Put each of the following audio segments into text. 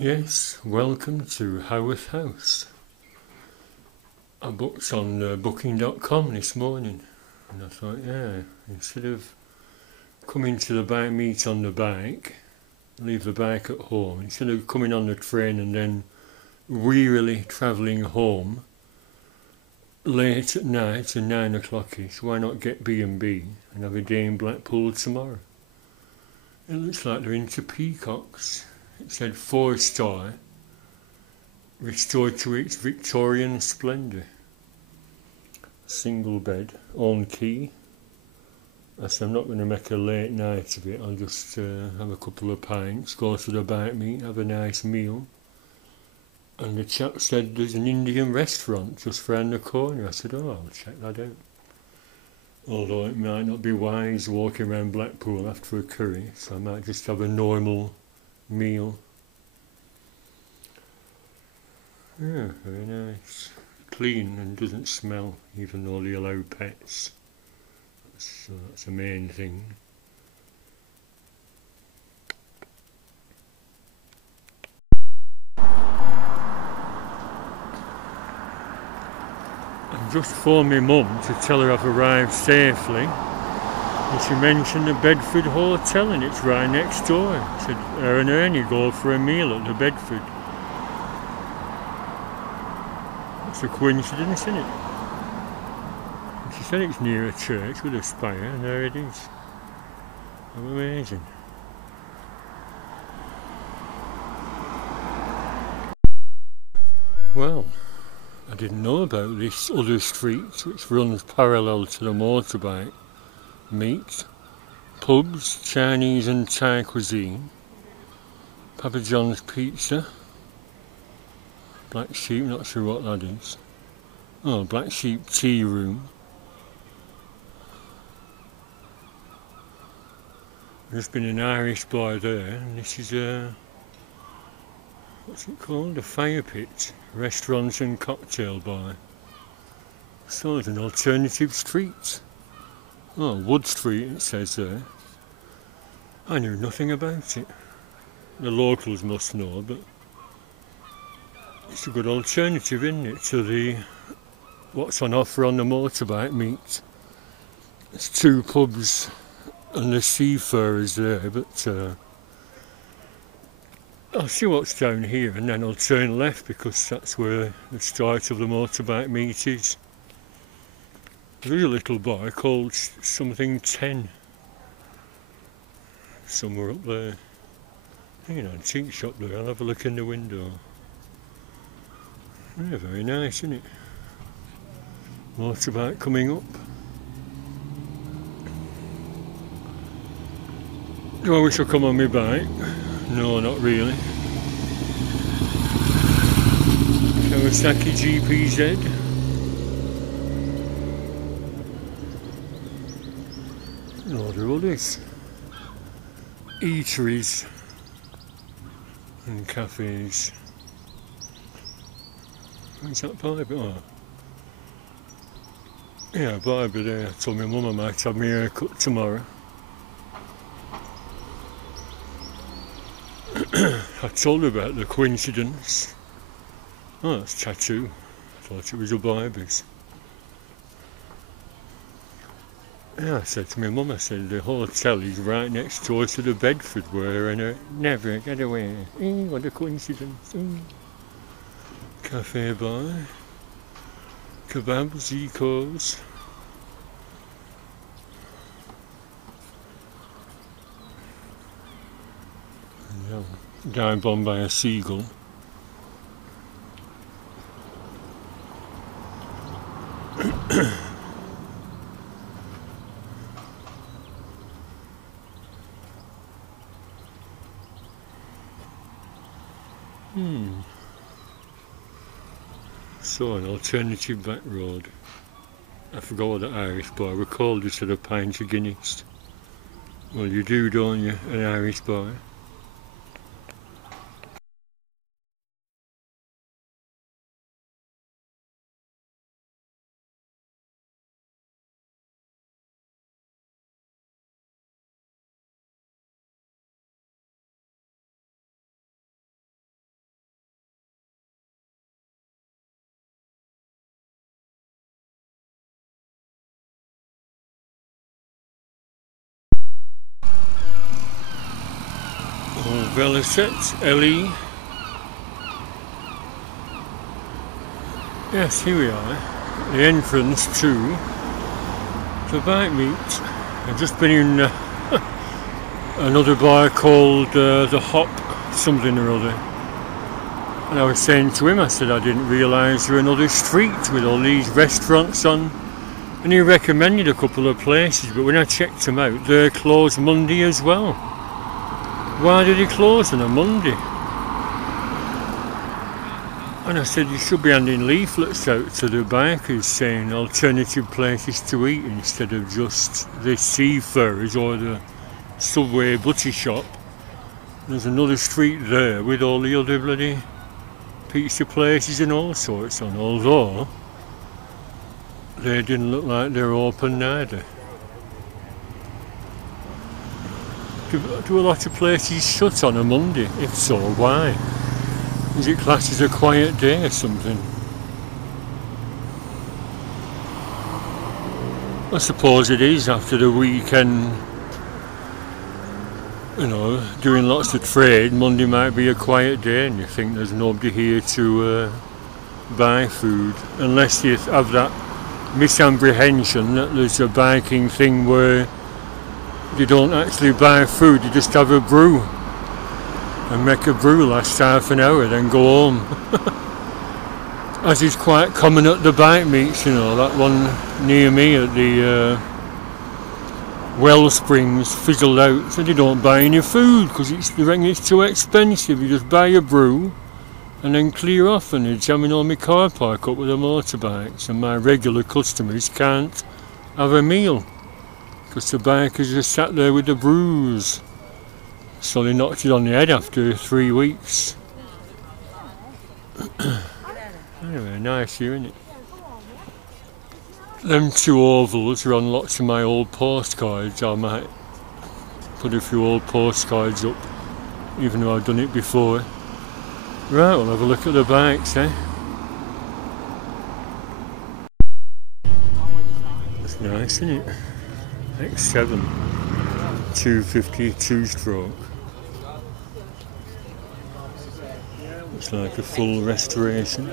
Yes, welcome to Howarth House. I booked on booking.com this morning and I thought, yeah, instead of coming to the bike meet on the bike, leave the bike at home, instead of coming on the train and then wearily travelling home late at night and 9 o'clock-ish, why not get B&B and have a day in Blackpool tomorrow? It looks like they're into peacocks. It said 4-star, restored to its Victorian splendour. Single bed, own key. I said I'm not going to make a late night of it, I'll just have a couple of pints, go to the bike meet, have a nice meal. And the chap said there's an Indian restaurant just round the corner. I said, oh, I'll check that out. Although it might not be wise walking around Blackpool after a curry, so I might just have a normal meal. Yeah, very nice. Clean and doesn't smell, even though they allow pets. That's the main thing. I've just phoned my mum to tell her I've arrived safely. And she mentioned the Bedford Hotel and it's right next door. She said her and Ernie go for a meal at the Bedford. It's a coincidence, isn't it? And she said it's near a church with a spire, and there it is. How amazing. Well, I didn't know about this other street which runs parallel to the motorbike meet. Pubs, Chinese and Thai cuisine. Papa John's Pizza. Black Sheep, not sure what that is. Oh, Black Sheep Tea Room. There's been an Irish bar there, and this is what's it called? A fire pit, restaurant and cocktail bar. So it's an alternative street. Oh, Wood Street it says there. I knew nothing about it. The locals must know, but it's a good alternative, isn't it, to the what's on offer on the motorbike meet. There's 2 pubs and the seafarers there, but I'll see what's down here and then I'll turn left because that's where the start of the motorbike meet is. There's a little bar called something 10 somewhere up there. Hang on, antique shop there, I'll have a look in the window. Yeah, very nice, isn't it? Motorbike coming up. Do I wish I come on my bike? No, not really. Kawasaki GPZ. A lot of others. Eateries and cafes. What's that Bible? Oh. Yeah, Bible there. I told my mum I might have my hair cut tomorrow. I told her about the coincidence. Oh, that's tattoo. I thought it was a Bible's. Yeah, I said to my mum, I said, the hotel is right next door to the Bedford where and never get away. What a coincidence. Cafe bar. Kebabs, Ecos. Dive bombed by a seagull. So an alternative back road. I forgot what the Irish bar were called instead of pints of Guinness. Well, you do, don't you? An Irish bar. Velocet LE. Yes, here we are. The entrance to the bike meet. I've just been in another bar called the Hop something or other. And I was saying to him, I said I didn't realise there were another street with all these restaurants on. And he recommended a couple of places, but when I checked them out, they're closed Monday as well. Why did he close on a Monday? And I said you should be handing leaflets out to the bikers saying alternative places to eat instead of just the seafarers or the Subway butcher shop. There's another street there with all the other bloody pizza places and all sorts on, although they didn't look like they're open neither. Do a lot of places shut on a Monday? If so, why? Is it classed as a quiet day or something? I suppose it is after the weekend, you know, doing lots of trade. Monday might be a quiet day and you think there's nobody here to buy food, unless you have that misapprehension that there's a biking thing where you don't actually buy food, you just have a brew and make a brew last half an hour then go home. As is quite common at the bike meets, you know, that one near me at the well springs fizzled out, so they don't buy any food because they reckon it's too expensive. You just buy a brew and then clear off, and they're jamming all my car park up with the motorbikes, and my regular customers can't have a meal because the bikers are sat there with the brews. So they knocked it on the head after 3 weeks. Anyway, nice here, isn't it? Them two ovals are on lots of my old postcards. I might put a few old postcards up, even though I've done it before. Right, we'll have a look at the bikes, eh? That's nice, isn't it? X7 250 two-stroke. It's like a full restoration.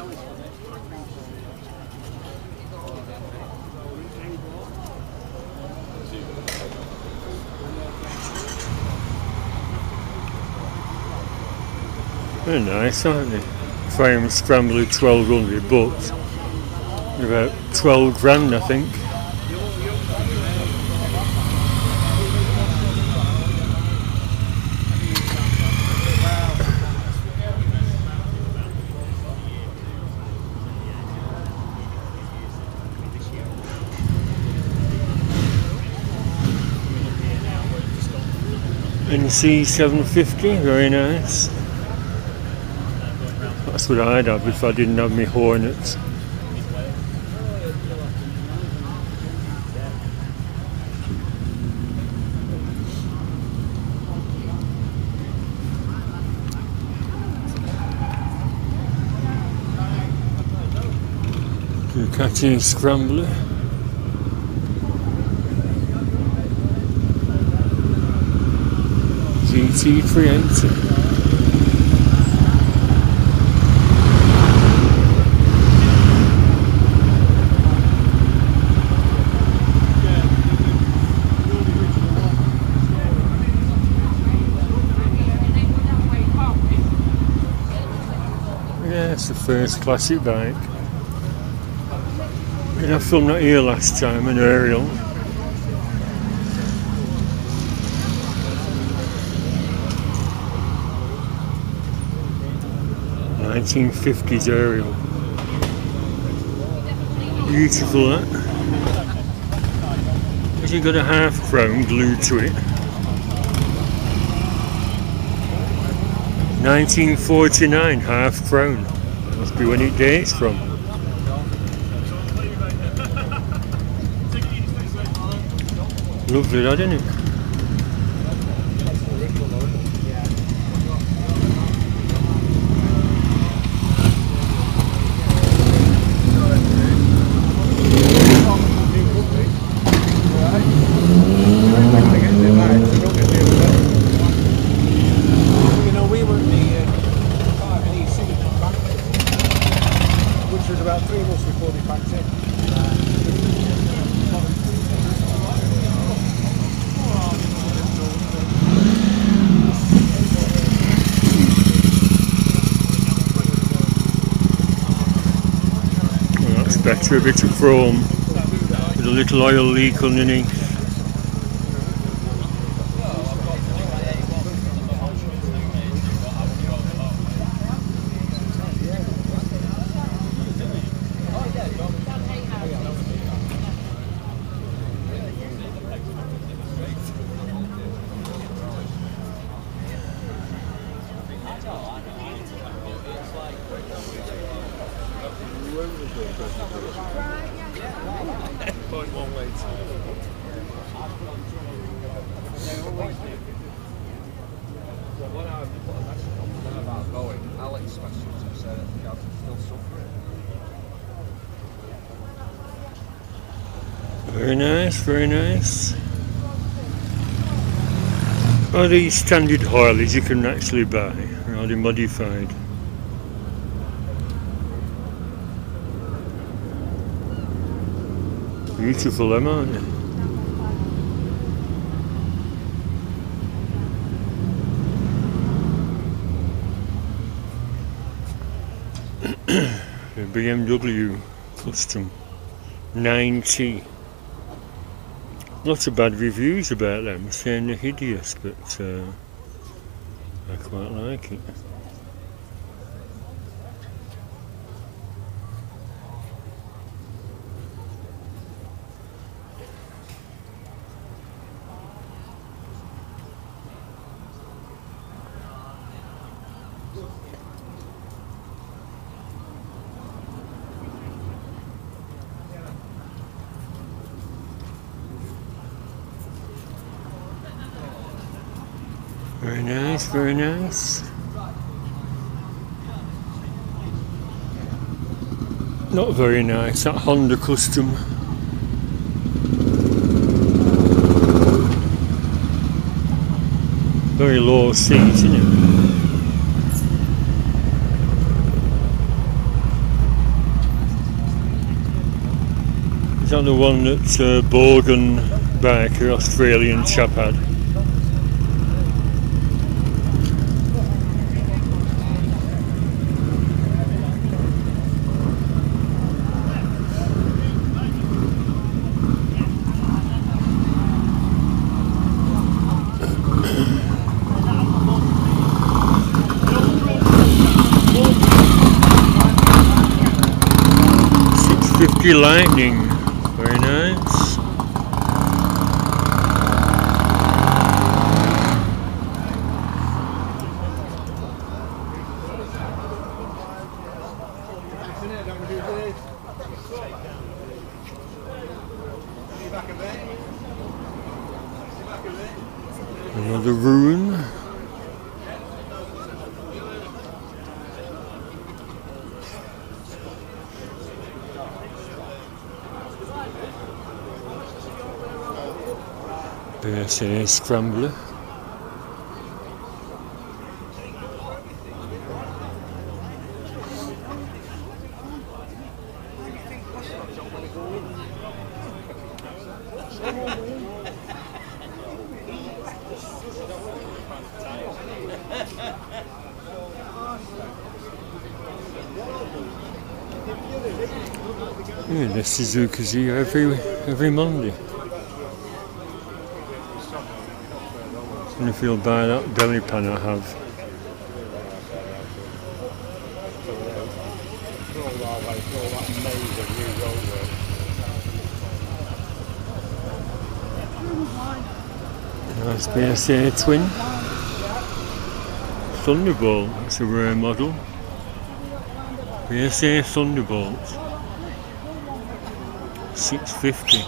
They're nice, aren't they? Frame Scrambler 1200, but they're about 12 grand, I think. NC 750, very nice. That's what I'd have if I didn't have my Hornets. Ducati Scrambler. GT380. Yeah, it's the first classic bike. I filmed that here last time, an aerial. '50s aerial. Beautiful, that. Has it got a half crown glued to it? 1949 half crown. Must be when it dates from. Lovely, that, isn't it? about 3 months before they packed it. Well, that's better, a bit of chrome with a little oil leak underneath. Very nice, very nice. Are these standard haulage you can actually buy, or are they modified? Beautiful them, aren't they? The BMW Custom 9T. Lots of bad reviews about them, saying they're hideous, but I quite like it. Very nice, very nice. Not very nice, that Honda Custom. Very low seat, isn't it? Is that the one that Bogan biker, Australian chap had? Lightning, very nice. Another ruin. BSA Scrambler. Yeah, the Suzuka's here every Monday. And if you'll buy that belly pan I have. Nice BSA twin. Thunderbolt, it's a rare model. BSA Thunderbolt. 650.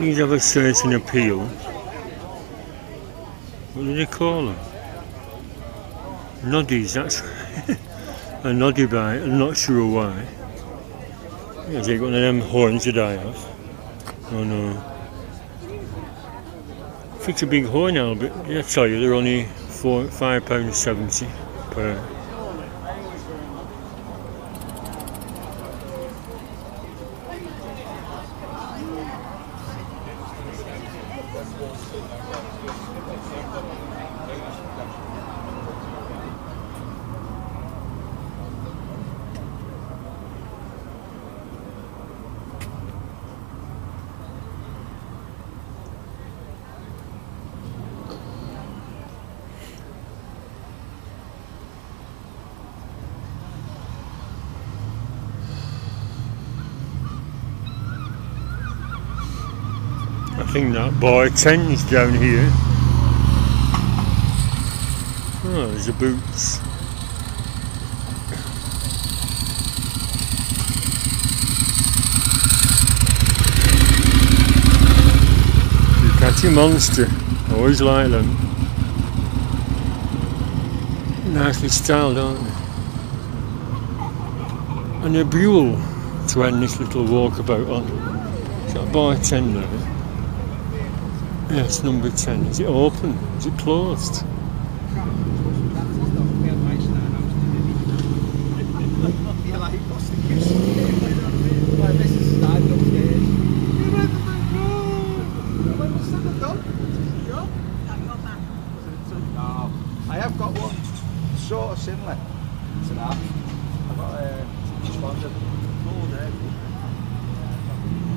These have a certain appeal. What do they call them? Noddies, that's a noddy bite, I'm not sure why. Is it one of them horns that I have? Oh no. If it's a big horn, Albert, I tell you, they're only £5.70 per. I think that bar 10 is down here. Oh, there's the boots. Ducati Monster, always like them. Nicely styled, aren't they? And a Buell to end this little walkabout on. Is that bar 10 there? Yes, number 10. Is it open? Is it closed? I have got one sort of similar to that. I've got just one of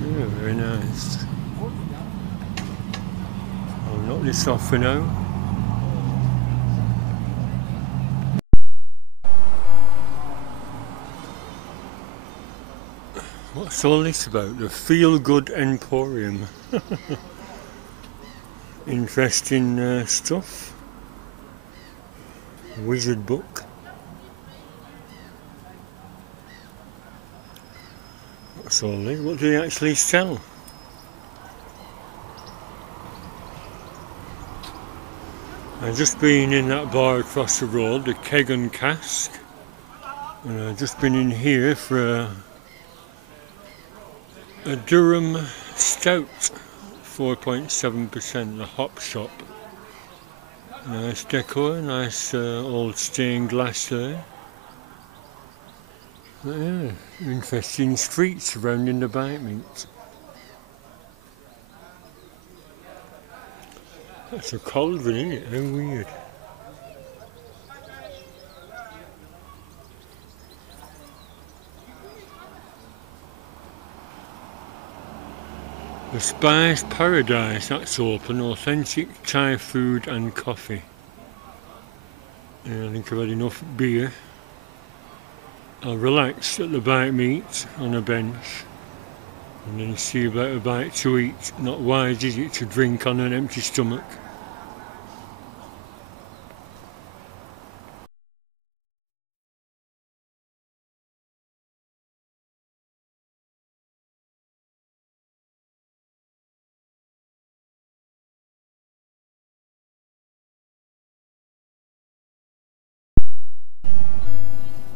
Yeah, very nice. I'll knock this off for now. What's all this about? The Feel Good Emporium. Interesting stuff. Wizard book. What's all this? What do they actually sell? I've just been in that bar across the road, the Keg and Cask, and I've just been in here for a Durham Stout, 4.7%, the hop shop. Nice decor, nice old stained glass there. But yeah, interesting streets surrounding the bike meet. That's a cauldron, isn't it? How weird. The Spice Paradise, that's open. Authentic Thai food and coffee. Yeah, I think I've had enough beer. I'll relax at the bike meet on a bench and then see about a bite to eat. Not wise, is it, to drink on an empty stomach?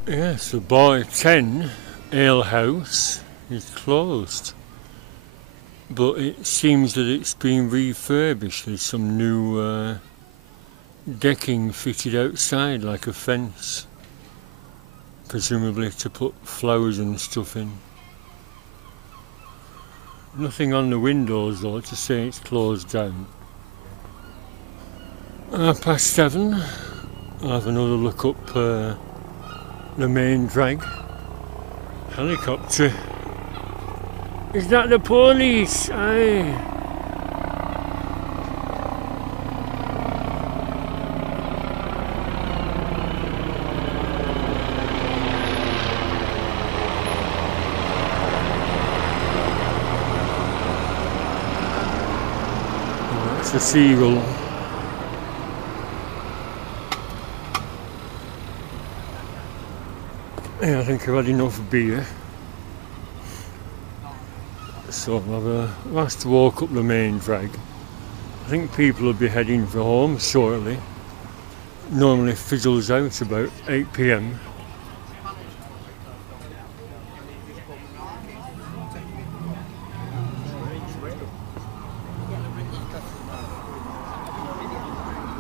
Yes, the Bar 10 Ale House is closed, but it seems that it's been refurbished. There's some new decking fitted outside, like a fence, presumably to put flowers and stuff in. Nothing on the windows though to say it's closed down. 7:30. I'll have another look up the main drag. Helicopter. Is that the police? Aye. Oh, that's a seagull. Yeah, I think I've had enough beer. So I'll have a last walk up the main drag. I think people will be heading for home shortly. Normally fizzles out about 8 PM.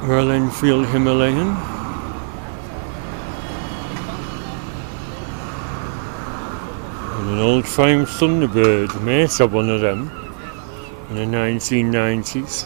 Royal Enfield Himalayan. And an old Triumph Thunderbird. Mate had one of them in the 1990s.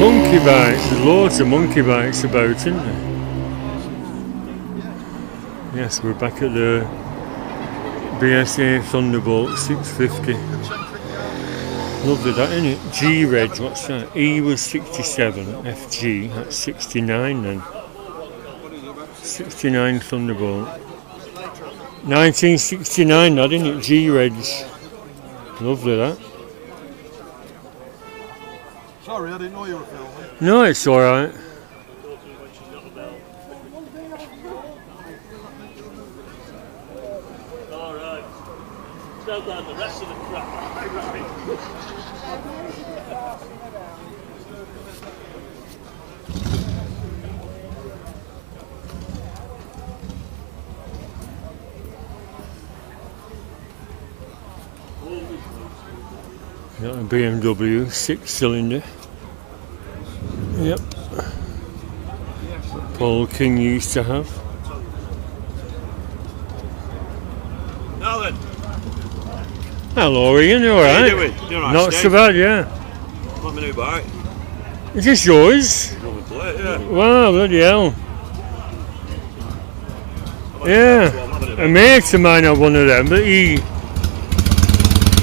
Monkey bikes, there's loads of monkey bikes about, isn't there? Yes, we're back at the BSA Thunderbolt 650. Lovely that, isn't it? G-Reg, what's that? E was 67, FG, that's 69 then. 69 Thunderbolt. 1969 that, isn't it? G-Reg. Lovely that. Sorry, I didn't know you were filming. No, it's alright. Alright. Sounds like the rest of the crap. Got a BMW 6-cylinder. Yep. Paul King used to have. Alan, Hello Ian, you alright? how you doing? You alright, Not Steve? so bad, yeah. Want my new bike? Is this yours? Number plate, yeah. Wow, bloody hell. Yeah. A mate of mine had one of them, but he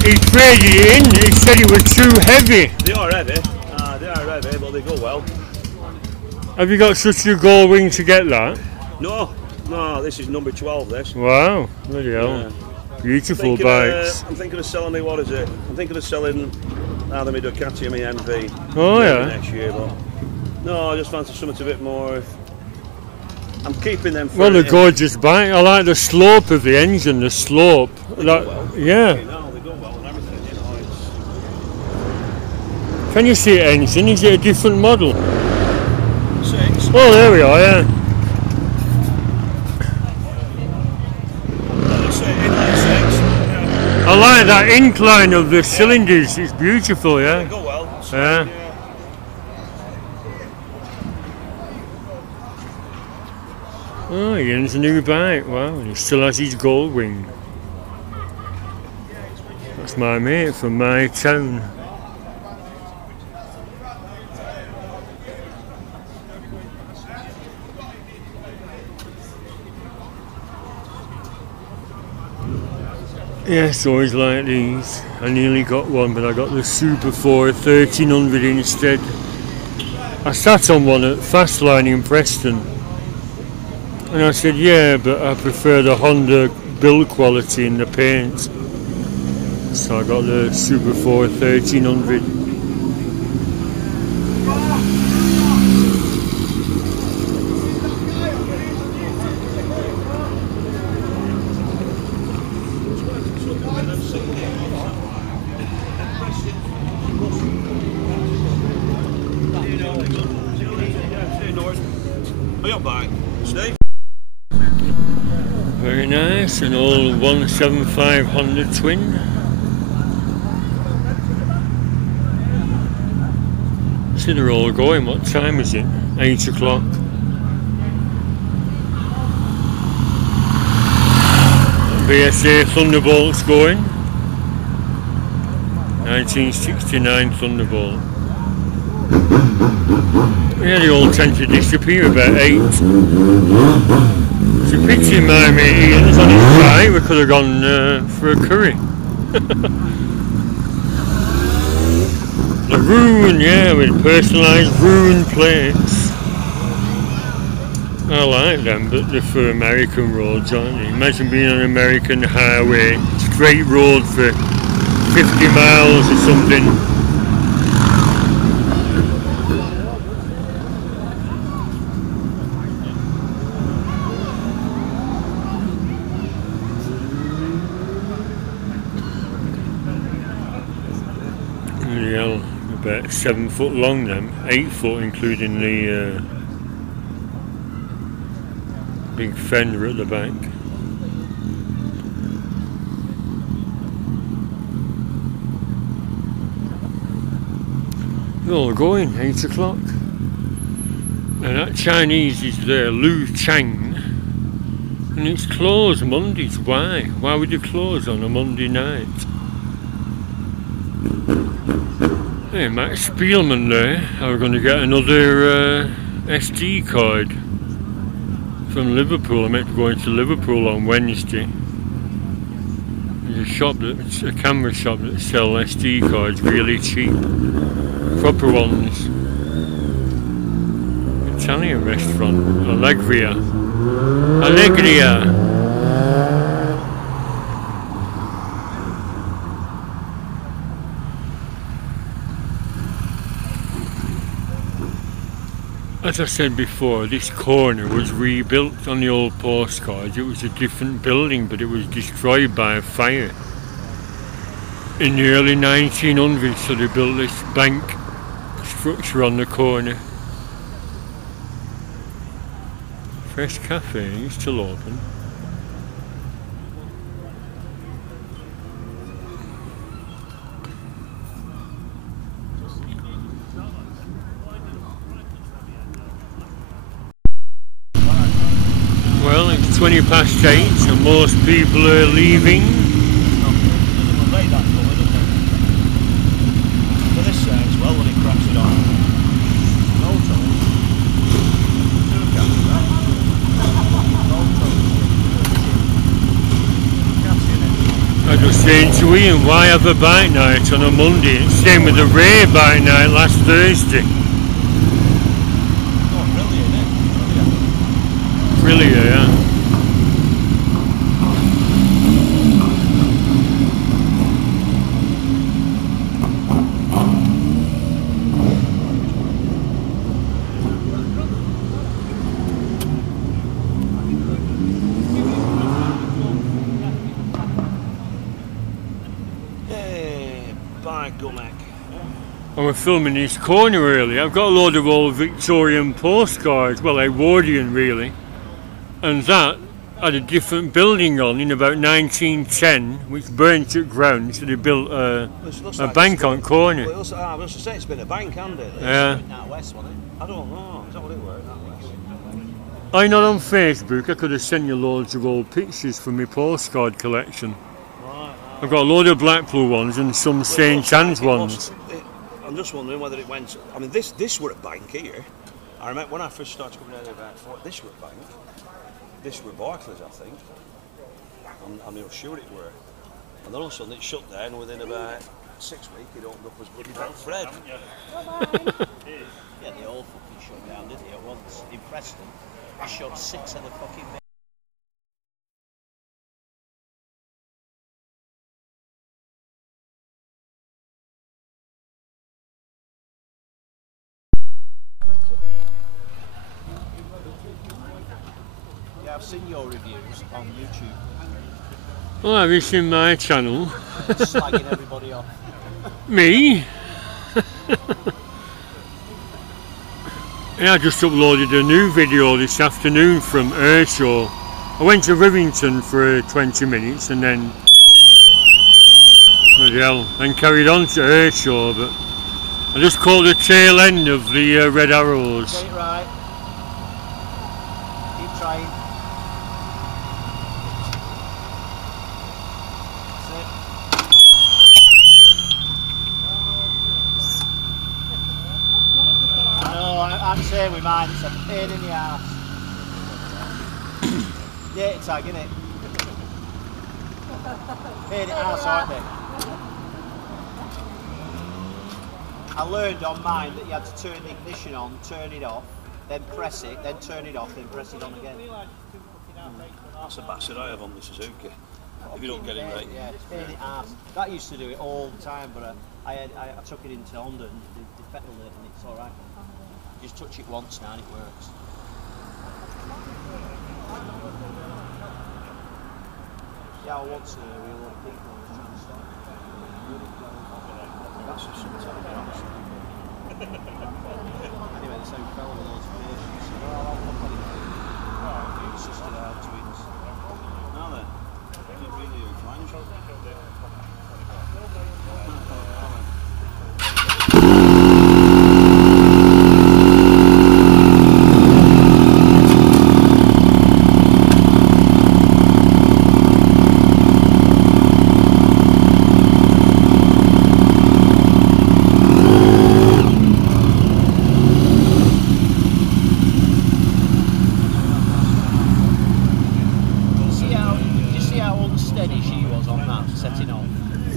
traded it in. He said it was too heavy. They are heavy. They are heavy, but they go well. Have you got such a gold wing to get that? No, this is number 12, this. Wow, bloody hell. Yeah. Beautiful bikes. I'm thinking of selling me, what is it? I'm thinking of selling either my Ducati or my MV. Oh, maybe yeah. next year, but no, I just fancy something a bit more. I'm keeping them for Well, a gorgeous bike. I like the slope of the engine, the slope. They That, go well. yeah. You know, they go well and everything, you know. Can you see it engine? Is it a different model? It's 6. Oh, there we are, yeah. It's inline 6. Yeah. I like that incline of the cylinders. It's beautiful, They yeah. go well. So, Yeah. Oh, Ian's a new bike. Wow, and he still has his gold wing. That's my mate from my town. Yes, always like these. I nearly got one, but I got the Super 4 1300 instead. I sat on one at Fastline in Preston, and I said, yeah, but I prefer the Honda build quality in the paint. So I got the Super 4 1300. Are you back, Steve? Very nice, an old 175 Honda Twin. See, they're all going. What time is it? 8 o'clock. BSA Thunderbolt's going. 1969 Thunderbolt. Yeah, they all tend to disappear about 8. So picture my mate Ian's on his right, we could have gone for a curry. The rune, yeah, with personalised rune plates. I like them, but they're for American roads, aren't they? Imagine being on an American highway, straight road for 50 miles or something. Yeah, about 7 foot long then, 8 foot including the big fender at the back. They're all going, 8 o'clock. And that Chinese is there, Lu Chang. And it's closed Mondays. Why? Why would you close on a Monday night? Hey, Max Spielman there. Are going to get another SD card from Liverpool. I meant to go into Liverpool on Wednesday. There's a shop, that's a camera shop that sells SD cards really cheap. Proper ones. Italian restaurant, Allegria. As I said before, this corner was rebuilt on the old postcards. It was a different building, but it was destroyed by a fire in the early 1900s, so they built this bank structure on the corner. Fresh Cafe is still open. Well, it's 20 past 8 and most people are leaving. I was saying to Ian, why have a bike night on a Monday? It's same with the Ray bike night last Thursday. Really, yeah. I was filming this corner earlier. I've got a load of old Victorian postcards, well, Edwardian really, and that had a different building on in about 1910, which burnt to ground, so they built a bank on corner. Well, I was to say it's been a bank, hasn't it? Yeah. West, wasn't it? I don't know. Is that what it was? I'm not on Facebook. I could have sent you loads of old pictures from my postcard collection. Right. I've got a load of Blackpool ones and some St Anne's ones. I'm just wondering whether it went. I mean, this were a bank here. I remember when I first started coming out there about 4. This were a bank. This were Barclays, I think. I'm not sure it were. And then all of a sudden it shut down. And within about 6 weeks, it opened up as bloody Bank Fred. Yeah, they all fucking shut down, didn't they? At once in Preston, they shut 6 of the fucking. I've seen your reviews on YouTube. Oh, have you seen my channel? Slagging everybody off. Me? Yeah, I just uploaded a new video this afternoon from Earnshaw. I went to Rivington for 20 minutes and then carried on to Earnshaw, but I just caught the tail end of the Red Arrows. Get it right. Keep trying. same with mine, it's a pain in the arse. Data tag, innit? Pain in the arse, aren't they? I learned on mine that you had to turn the ignition on, turn it off, then press it, then turn it off, then press it on again. That's a bastard I have on the Suzuki. If you don't get it right. Yeah, it's pain in the arse. That used to do it all the time, but I took it into Honda and they fettled it and it's alright. Just touch it once now and it works. Yeah, I once with a lot of people trying to stop. That's just sometimes Anyway, the same fellow with loads of patients. Well, I'll look at it. It's just our twins. Now then, you really inclined.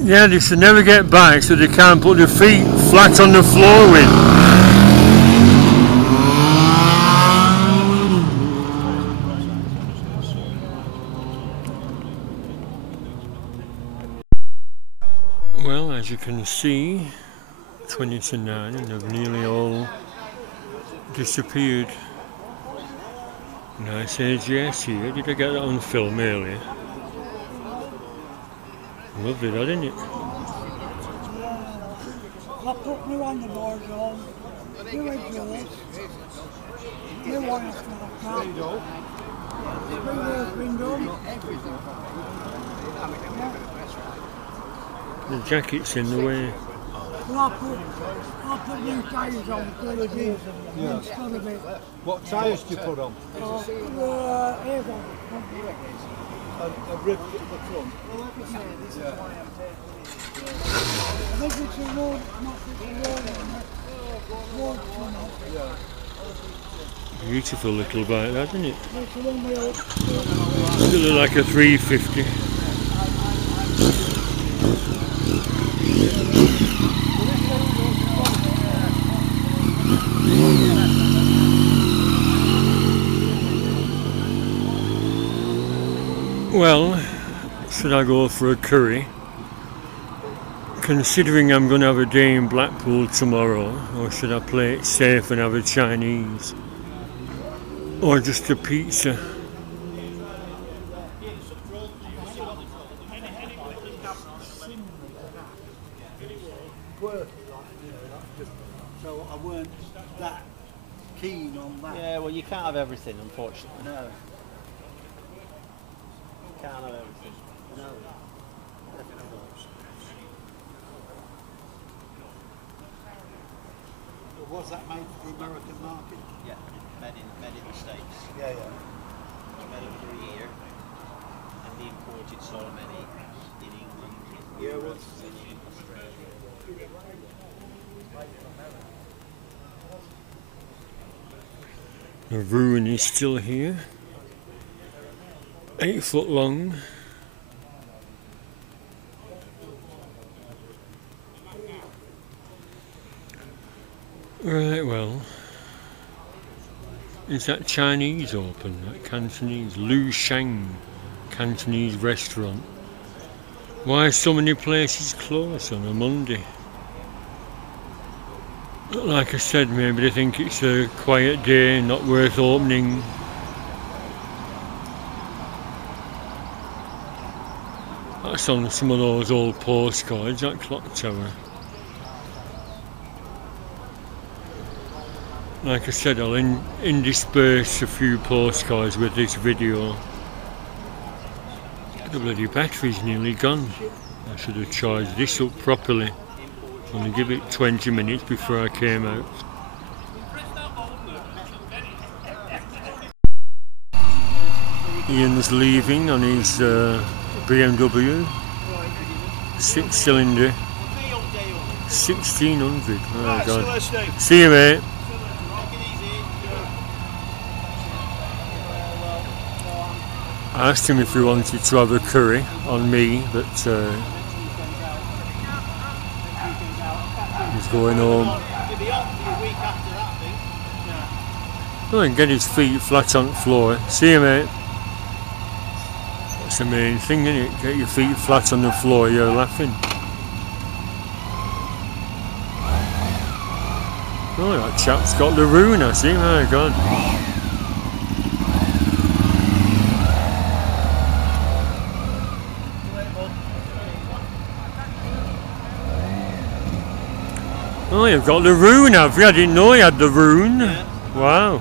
Yeah, they should never get back so they can't put their feet flat on the floor with. Well, as you can see, 20 to 9 and they've nearly all disappeared. Nice AGS here. Did I get that on film earlier? Lovely that, isn't it? I put my underboards on, new exhaust, new wires for the car, spring been done. The jacket's in the way. Well, I put new tyres on for the diesel, and spun a bit. What tyres do you put on? Avon. A rib at the front. I think it's a road, not it's a road tunnel. Beautiful little bike, that, isn't it? It's the one we all... It looks like a 350. Well, should I go for a curry? Considering I'm going to have a day in Blackpool tomorrow, or should I play it safe and have a Chinese? Or just a pizza? So I weren't that keen on that. Yeah, well, you can't have everything, unfortunately. No. Can't have everything. No. Was that made for the American market? Yeah, made in the States. Yeah, yeah. It's made over a year, and they imported so many in England, in Australia. The ruin is still here. 8 foot long. Right, well, is that Chinese open? That Cantonese? Lu Shang Cantonese restaurant. Why are so many places closed on a Monday? Like I said, maybe they think it's a quiet day, not worth opening. That's on some of those old postcards, that clock tower. Like I said, I'll intersperse a few postcards with this video. The bloody battery's nearly gone. I should have charged this up properly. Only give it 20 minutes before I came out. Ian's leaving on his BMW 6-cylinder 1600. Oh God. See you, mate. I asked him if he wanted to have a curry on me, but he's going home. He'll be off for a week after that, I think. Oh, and get his feet flat on the floor. See you, mate. That's the main thing, isn't it? Get your feet flat on the floor, you're laughing. Oh, that chap's got the rune, I see. My God. Oh, you've got the rune, have you? I didn't know you had the rune. Yeah. Wow.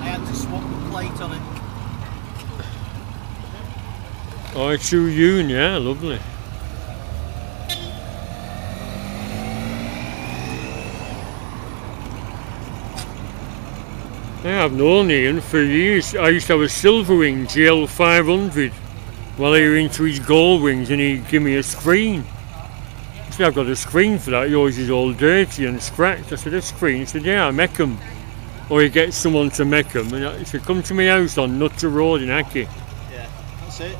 I had to swap the plate on it. Oh, it's your rune, yeah, lovely. Yeah, I've known Ian for years. I used to have a silver wing GL 500 while he was into his gold wings, and he'd give me a screen. I said, I've got a screen for that, yours is all dirty and scratched. I said, a screen? He said, yeah, I make them. Or he gets someone to make them. And he said, come to my house on Nutter Road in Hackey. Yeah, that's it.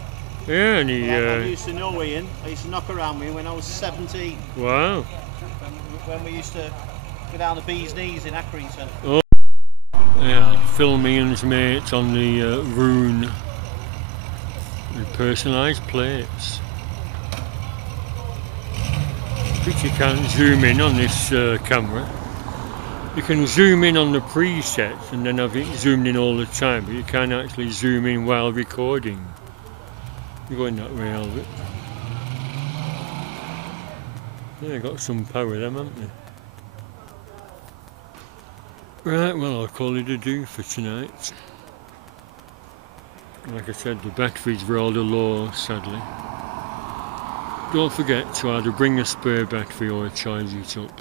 Yeah, and he... I used to know Ian. I used to knock around with him when I was 17. Wow. When we used to go down the bee's knees in Accrington. Oh. Yeah, film Ian's mates on the rune with personalised plates. But you can't zoom in on this camera. You can zoom in on the presets and then have it zoomed in all the time, but you can't actually zoom in while recording. You're going that way, Albert. Yeah, got some power them, haven't they? Right, well, I'll call it a do for tonight. Like I said, the batteries were all low, sadly. Don't forget to either bring a spare battery or charge it up.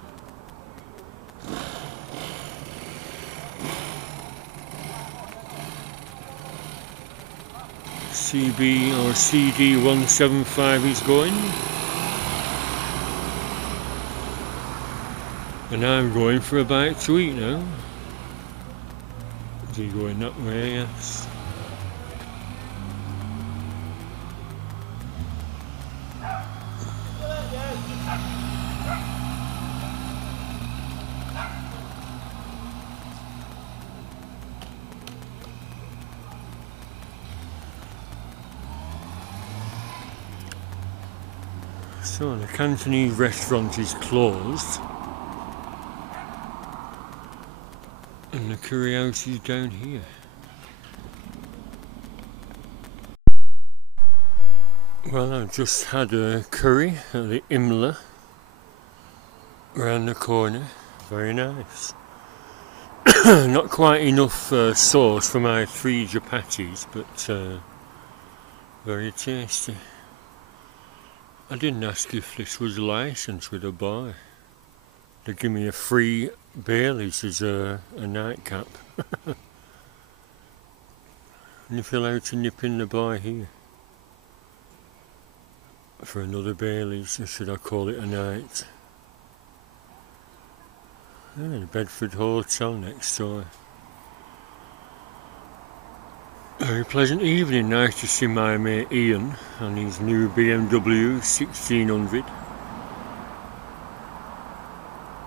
CB or CD 175 is going. And I'm going for a bite to eat now. Is he going that way? Yes. So the Cantonese restaurant is closed. And the curry house is down here. Well, I've just had a curry at the Imla around the corner. Very nice. Not quite enough sauce for my 3 chapatis, but very tasty. I didn't ask if this was licensed with a bar. They give me a free Bailey's as a nightcap. And if you're allowed to nip in the bar here for another Bailey's, or should I call it a night? Yeah, the Bedford Hotel next door. Very pleasant evening, nice to see my mate Ian and his new BMW 1600.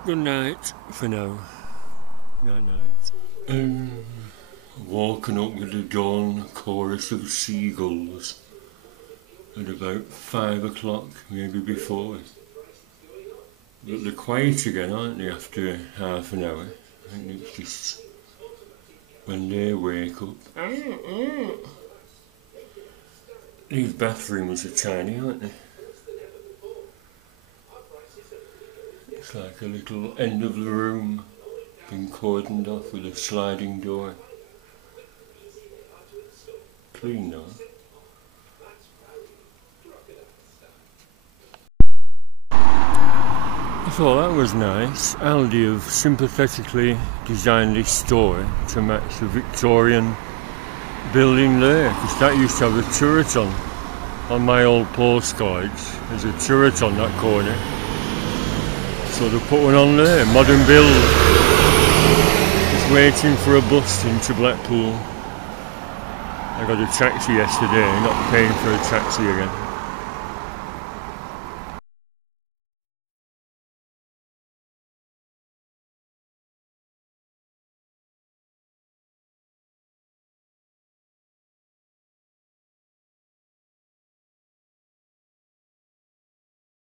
Good night for now. Night night. Walking up with the dawn chorus of seagulls at about 5 o'clock, maybe before. But they're quiet again, aren't they, after half an hour? I think it's just when they wake up. These bathrooms are tiny, aren't they? It's like a little end of the room being cordoned off with a sliding door. Clean though. I thought that was nice. Aldi have sympathetically designed this store to match the Victorian building there, because that used to have a turret on my old postcards. There's a turret on that corner. So they put one on there, modern build. It's waiting for a bus into Blackpool. I got a taxi yesterday, not paying for a taxi again.